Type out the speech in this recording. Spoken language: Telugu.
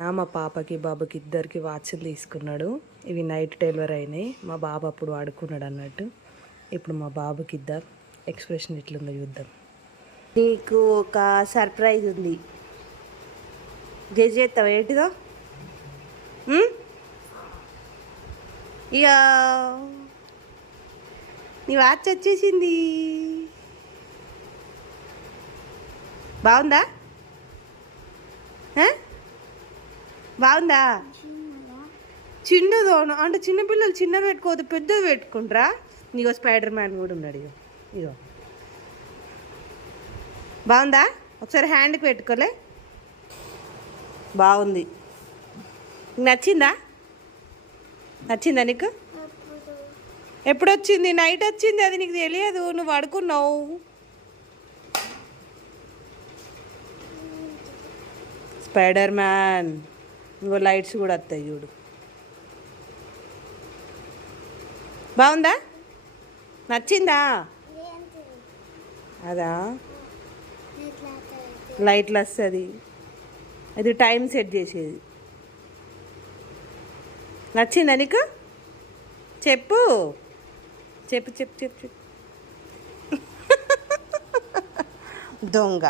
మా పాపకి బాబుకి ఇద్దరికి వాచ్లు తీసుకున్నాడు. ఇవి నైట్ డెలివరీ అయినాయి. మా బాబు అప్పుడు వాడుకున్నాడు అన్నట్టు. ఇప్పుడు మా బాబుకి ఇద్దాం. ఎక్స్ప్రెషన్ ఎట్లుందో చూద్దాం. నీకు ఒక సర్ప్రైజ్ ఉంది. గెజ్ చేస్తావా ఏంటిదో? ఇక నీ వాచ్ వచ్చేసింది. బాగుందా? బాగుందా? చిన్నదో అంటే చిన్నపిల్లలు చిన్నది పెట్టుకోవద్దు, పెద్దది పెట్టుకుంటారా? నీకో స్పైడర్ మ్యాన్ కూడా ఉన్నాడు. ఇగో బాగుందా? ఒకసారి హ్యాండ్కి పెట్టుకోలే. బాగుంది. నచ్చిందా? నచ్చిందా నీకు? ఎప్పుడు వచ్చింది? నైట్ వచ్చింది. అది నీకు తెలియదు, నువ్వు పడుకున్నావు. Spider man. ఇంకో లైట్స్ కూడా వస్తాయి చూడు. బాగుందా? నచ్చిందా? అదా లైట్లు వస్తుంది. అది టైం సెట్ చేసేది. నచ్చిందా నీకు? చెప్పు చెప్పు చెప్పు చెప్పు చెప్పు. దొంగ.